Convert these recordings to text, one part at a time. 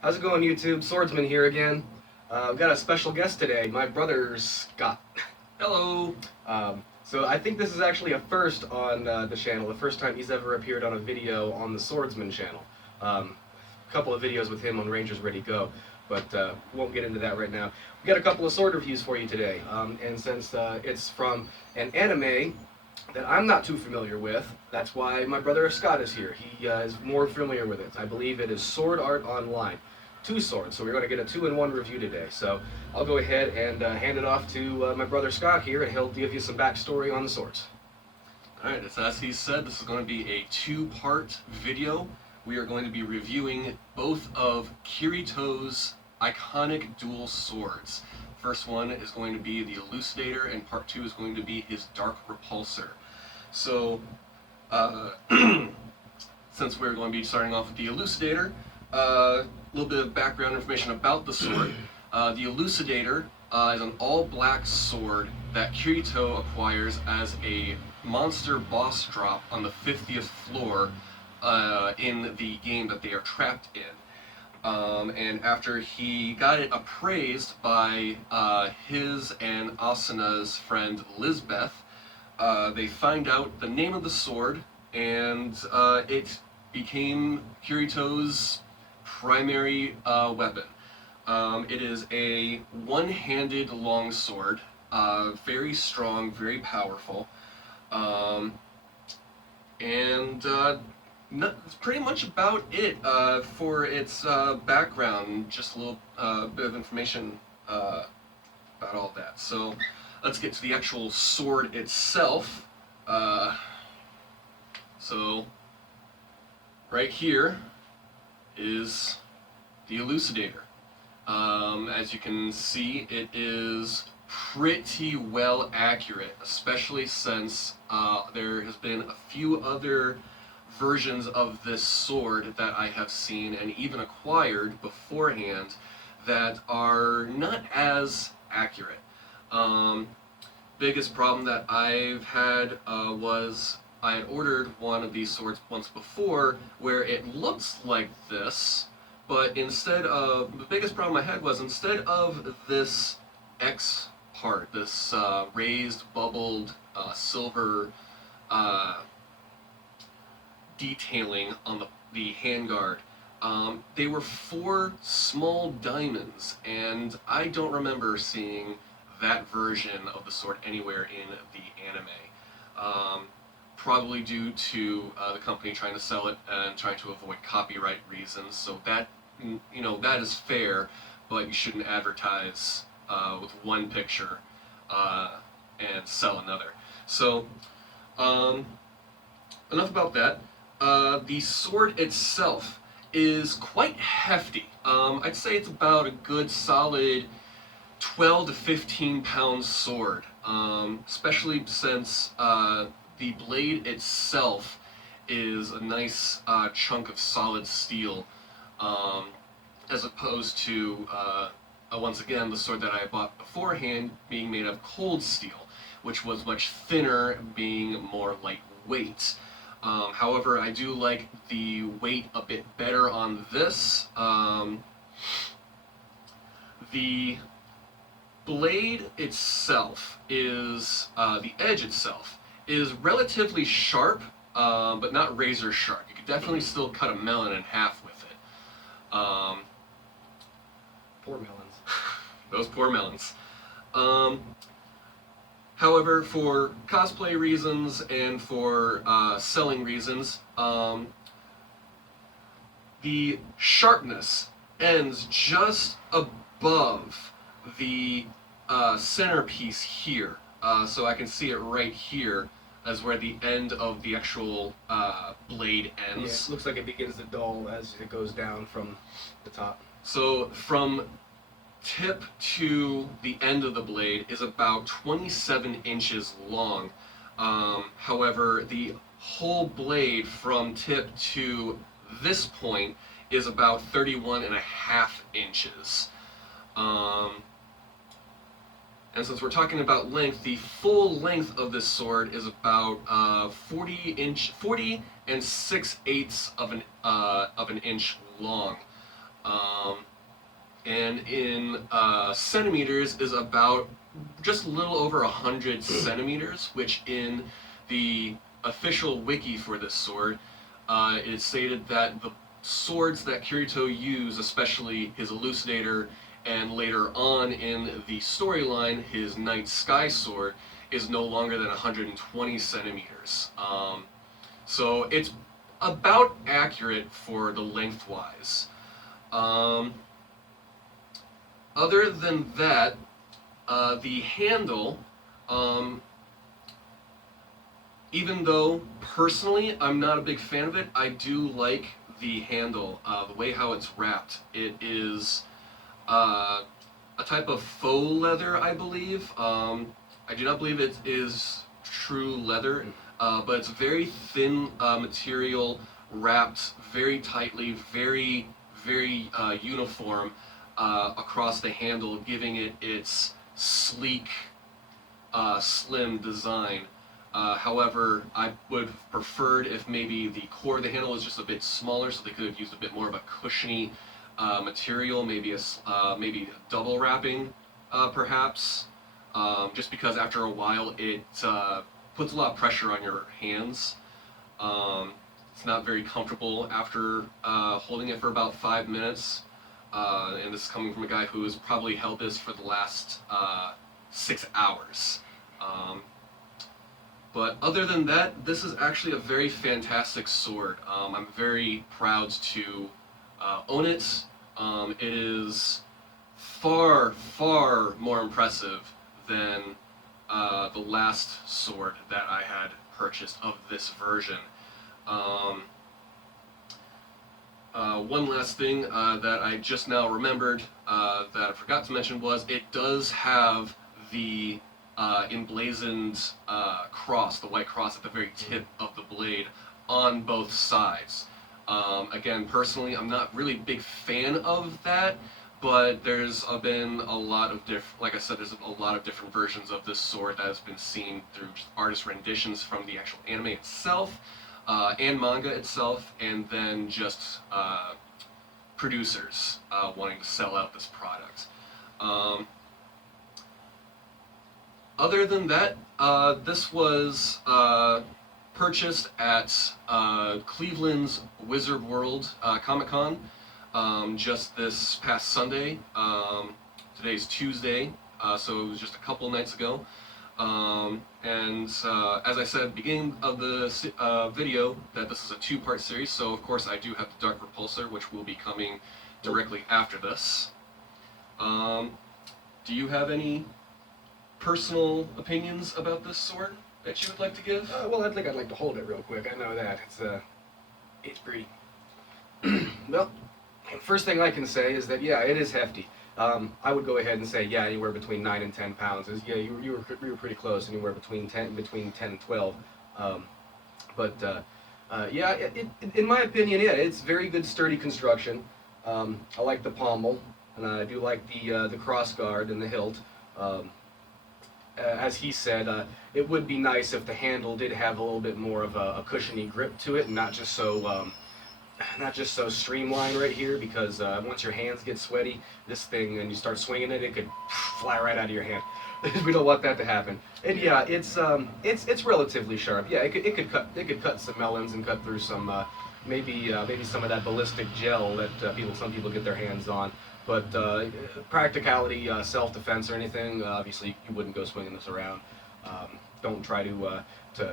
How's it going, YouTube? Swordsman here again. I've got a special guest today, my brother Scott. Hello. So I think this is actually a first on the channel, the first time he's ever appeared on a video on the Swordsman channel. A couple of videos with him on Rangers Ready Go, but won't get into that right now. We got a couple of sword reviews for you today, and since it's from an anime that I'm not too familiar with, that's why my brother Scott is here. He is more familiar with it. I believe it is Sword Art Online. Two swords, so we're going to get a 2-in-1 review today. So I'll go ahead and hand it off to my brother Scott here, and he'll give you some backstory on the swords. Alright, as he said, this is going to be a two-part video. We are going to be reviewing both of Kirito's iconic dual swords. First one is going to be the Elucidator, and part two is going to be his Dark Repulsor. So, since we're going to be starting off with the Elucidator, a little bit of background information about the sword. The Elucidator is an all-black sword that Kirito acquires as a monster boss drop on the 50th floor in the game that they are trapped in. And after he got it appraised by his and Asuna's friend Lisbeth, they find out the name of the sword, and it became Kirito's primary weapon. It is a one-handed longsword, very strong, very powerful, and that's pretty much about it for its background. Just a little bit of information about all that. So let's get to the actual sword itself. So right here is the Elucidator. As you can see, it is pretty well accurate, especially since there has been a few other versions of this sword that I have seen and even acquired beforehand that are not as accurate. Biggest problem that I've had was I had ordered one of these swords once before where it looks like this, but instead of, the biggest problem I had was instead of this X part, this raised, bubbled, silver detailing on the handguard, they were 4 small diamonds, and I don't remember seeing that version of the sword anywhere in the anime. Probably due to the company trying to sell it and trying to avoid copyright reasons, so that, you know, that is fair, but you shouldn't advertise with one picture and sell another. So, enough about that. The sword itself is quite hefty. I'd say it's about a good solid 12 to 15 pound sword, especially since the blade itself is a nice chunk of solid steel, as opposed to, once again, the sword that I bought beforehand being made of cold steel, which was much thinner, being more lightweight. However, I do like the weight a bit better on this. The blade itself is, the edge itself is relatively sharp, but not razor sharp. You could definitely still cut a melon in half with it. Poor melons. Those poor melons. However, for cosplay reasons and for selling reasons, the sharpness ends just above the centerpiece here. So I can see it right here as where the end of the actual blade ends. Yeah, it looks like it begins to dull as it goes down from the top. So from tip to the end of the blade is about 27 inches long. However, the whole blade from tip to this point is about 31.5 inches. And since we're talking about length, the full length of this sword is about 40 and 6/8 of an inch long. And in centimeters is about just a little over 100 centimeters, which in the official wiki for this sword, it is stated that the swords that Kirito used, especially his Elucidator, and later on in the storyline, his Night Sky Sword, is no longer than 120 centimeters. So it's about accurate for the lengthwise. Other than that, the handle, even though personally I'm not a big fan of it, I do like the handle, the way how it's wrapped. It is a type of faux leather, I believe. I do not believe it is true leather, but it's very thin material, wrapped very tightly, very, very uniform across the handle, giving it its sleek, slim design. However, I would have preferred if maybe the core of the handle was just a bit smaller, so they could have used a bit more of a cushiony material, maybe maybe double wrapping, perhaps. Just because after a while it puts a lot of pressure on your hands. It's not very comfortable after holding it for about 5 minutes. And this is coming from a guy who has probably held this for the last 6 hours. But other than that, this is actually a very fantastic sword. I'm very proud to own it. It is far, far more impressive than the last sword that I had purchased of this version. One last thing that I just now remembered that I forgot to mention was it does have the emblazoned cross, the white cross at the very tip of the blade on both sides. Again, personally, I'm not really a big fan of that, but there's been a lot of like I said, there's a lot of different versions of this sword that has been seen through artist renditions from the actual anime itself, and manga itself, and then just producers wanting to sell out this product. Other than that, this was purchased at Cleveland's Wizard World Comic-Con just this past Sunday. Today's Tuesday, so it was just a couple nights ago. And as I said at the beginning of the video, that this is a 2-part series, so of course I do have the Dark Repulsor, which will be coming directly after this. Do you have any personal opinions about this sword that you would like to give? Well, I'd like to hold it real quick. I know that it's pretty. Well, first thing I can say is that yeah, it is hefty. I would go ahead and say yeah, anywhere between 9 and 10 pounds. Yeah, you were pretty close, anywhere between 10 and 12. Yeah, in my opinion, yeah, it's very good, sturdy construction. I like the pommel, and I do like the cross guard and the hilt. As he said, it would be nice if the handle did have a little bit more of a cushiony grip to it, and not just so streamlined right here. Because once your hands get sweaty, this thing, and you start swinging it, it could fly right out of your hand. We don't want that to happen. And yeah, it's relatively sharp. Yeah, it could cut some melons and cut through some maybe some of that ballistic gel that some people get their hands on. But practicality, self-defense or anything, obviously you wouldn't go swinging this around. Don't try to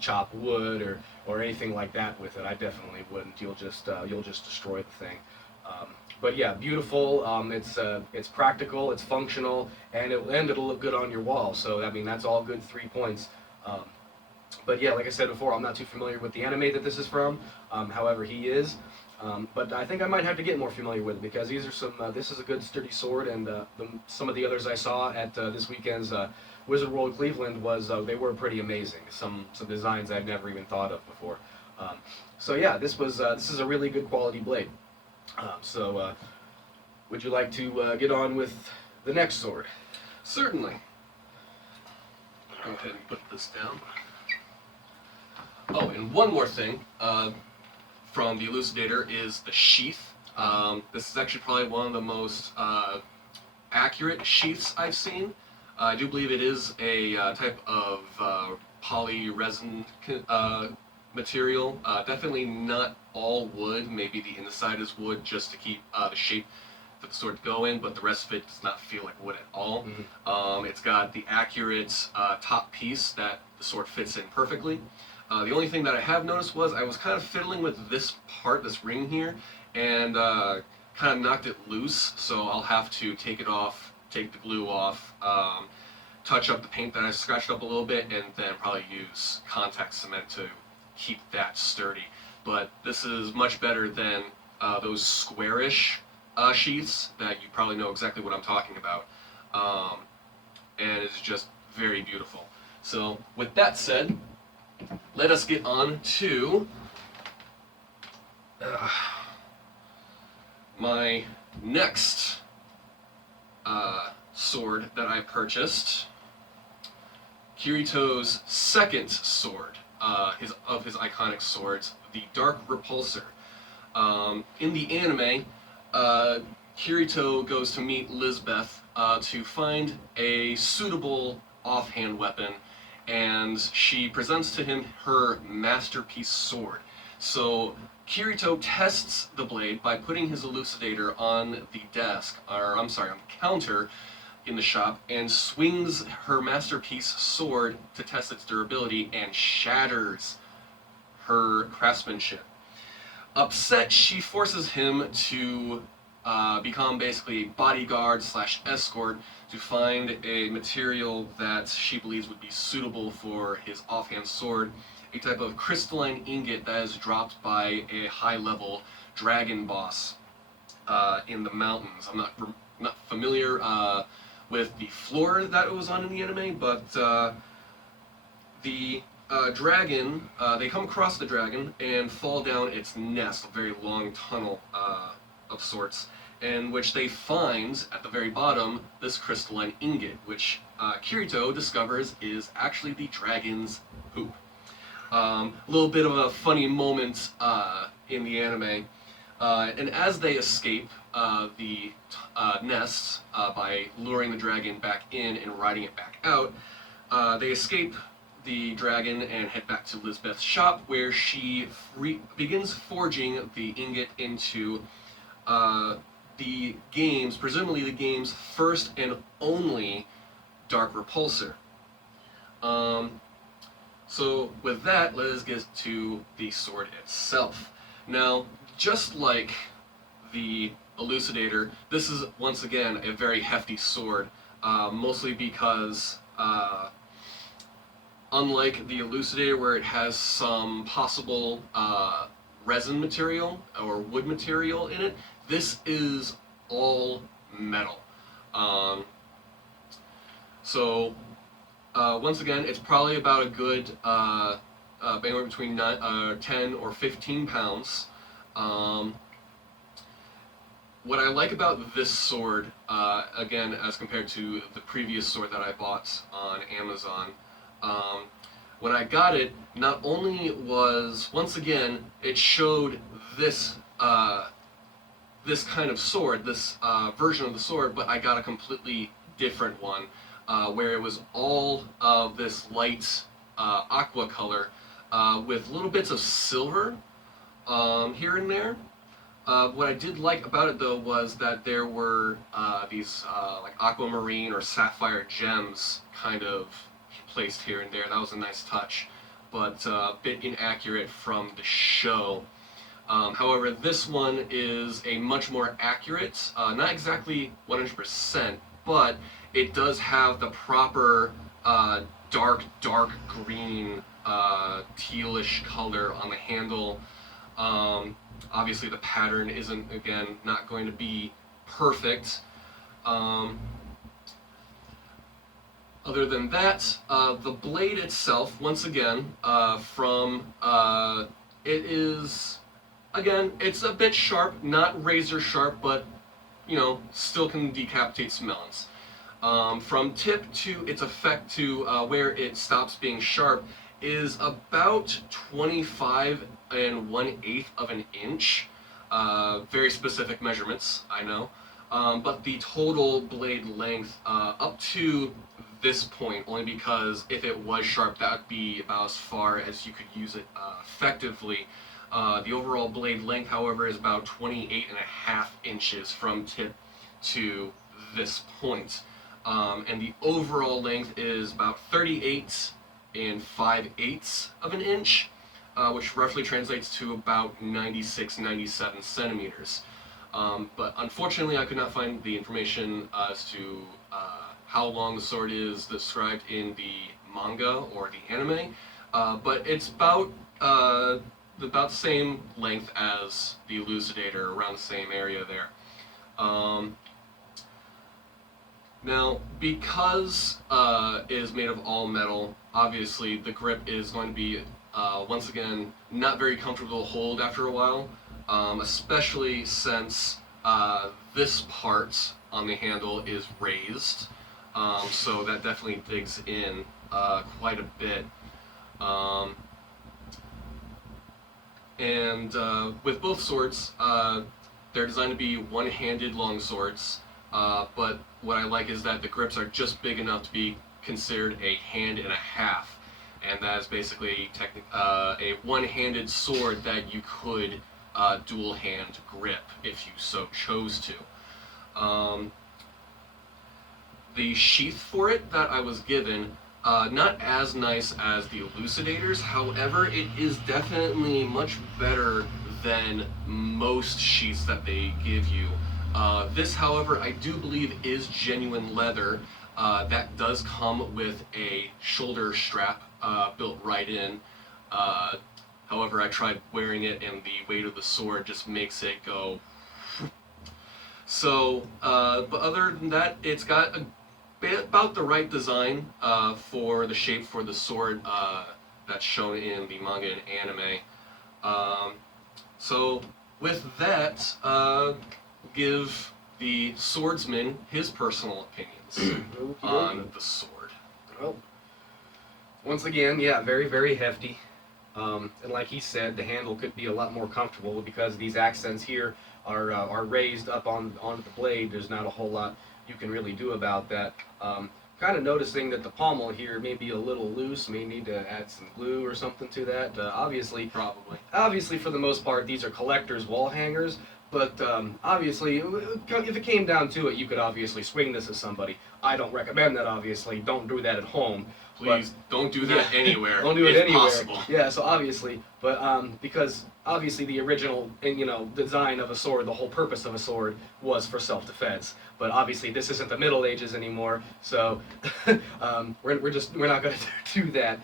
chop wood or anything like that with it. I definitely wouldn't. You'll just destroy the thing. But yeah, beautiful. It's practical. It's functional, and it'll look good on your wall. So I mean, that's all good 3 points. But yeah, like I said before, I'm not too familiar with the anime that this is from. However, he is. But I think I might have to get more familiar with it, because these are this is a good sturdy sword, and some of the others I saw at this weekend's Wizard World Cleveland they were pretty amazing. Some designs I'd never even thought of before. So yeah, this is a really good quality blade. Would you like to get on with the next sword? Certainly. Go ahead and put this down. Oh, and one more thing. From the Elucidator is the sheath. This is actually probably one of the most accurate sheaths I've seen. I do believe it is a type of poly resin material. Definitely not all wood. Maybe the inside is wood just to keep the shape for the sword to go in, but the rest of it does not feel like wood at all. It's got the accurate top piece that the sword fits in perfectly. The only thing that I have noticed was I was kind of fiddling with this part, this ring here, and kind of knocked it loose, so I'll have to take it off, take the glue off, touch up the paint that I scratched up a little bit, and then probably use contact cement to keep that sturdy. But this is much better than those squarish sheaths that you probably know exactly what I'm talking about. And it's just very beautiful. So with that said, let us get on to my next sword that I purchased. Kirito's second sword, of his iconic swords, the Dark Repulsor. In the anime, Kirito goes to meet Lisbeth to find a suitable offhand weapon, and she presents to him her masterpiece sword. So Kirito tests the blade by putting his elucidator on the desk, or I'm sorry, on the counter in the shop, and swings her masterpiece sword to test its durability and shatters her craftsmanship. Upset, she forces him to become basically bodyguard / escort to find a material that she believes would be suitable for his offhand sword, a type of crystalline ingot that is dropped by a high-level dragon boss in the mountains. I'm not familiar with the floor that it was on in the anime, but the dragon, they come across the dragon and fall down its nest, a very long tunnel of sorts, in which they find, at the very bottom, this crystalline ingot, which Kirito discovers is actually the dragon's poop. A little bit of a funny moment in the anime, and as they escape the nest by luring the dragon back in and riding it back out, they escape the dragon and head back to Lisbeth's shop, where she begins forging the ingot into the game's, presumably the game's first and only Dark Repulsor. So with that, let us get to the sword itself. Now, just like the Elucidator, this is once again a very hefty sword, mostly because unlike the Elucidator, where it has some possible resin material or wood material in it, this is all metal. Once again, it's probably about a good anywhere between 10 or 15 pounds. What I like about this sword, again, as compared to the previous sword that I bought on Amazon, when I got it, not only was, once again, it showed this this kind of sword, this version of the sword, but I got a completely different one, where it was all of this light aqua color with little bits of silver here and there. What I did like about it, though, was that there were these like aquamarine or sapphire gems kind of placed here and there. That was a nice touch, but a bit inaccurate from the show. However, this one is a much more accurate, not exactly 100%, but it does have the proper dark green, tealish color on the handle. Obviously the pattern isn't, again, not going to be perfect. Other than that, the blade itself, once again, it is, again, it's a bit sharp, not razor sharp, but, you know, still can decapitate some melons. From tip to its effect to where it stops being sharp is about 25 1/8 of an inch. Very specific measurements, I know. But the total blade length up to this point, only because if it was sharp, that would be about as far as you could use it effectively. The overall blade length, however, is about 28.5 inches from tip to this point. And the overall length is about 38 and 5/8 of an inch, which roughly translates to about 96-97 centimeters. But unfortunately, I could not find the information as to how long the sword is described in the manga or the anime, but it's about the same length as the Elucidator, around the same area there. Now, because it is made of all metal, obviously the grip is going to be, once again, not very comfortable to hold after a while, especially since this part on the handle is raised, so that definitely digs in quite a bit. And with both swords, they're designed to be one-handed long swords, but what I like is that the grips are just big enough to be considered a hand and a half, and that is basically a one-handed sword that you could dual-hand grip if you so chose to. The sheath for it that I was given, not as nice as the Elucidators, however, it is definitely much better than most sheaths that they give you. This, however, I do believe is genuine leather. That does come with a shoulder strap built right in. However, I tried wearing it and the weight of the sword just makes it go. So, but other than that, it's got about the right design for the shape for the sword that's shown in the manga and anime. So, with that, give the swordsman his personal opinions on the sword. Well, once again, yeah, very, very hefty. And like he said, the handle could be a lot more comfortable because these accents here are raised up on the blade. There's not a whole lot you can really do about that. Kind of noticing that the pommel here may be a little loose. May need to add some glue or something to that. Obviously, for the most part, these are collector's wall hangers. But obviously, if it came down to it, you could obviously swing this at somebody. I don't recommend that, obviously. Don't do that at home. Please don't do that anywhere. Don't do it anywhere. Possible. Yeah, so obviously, but because obviously the original design of a sword, the whole purpose of a sword was for self-defense. But obviously this isn't the Middle Ages anymore, so we're not going to do that.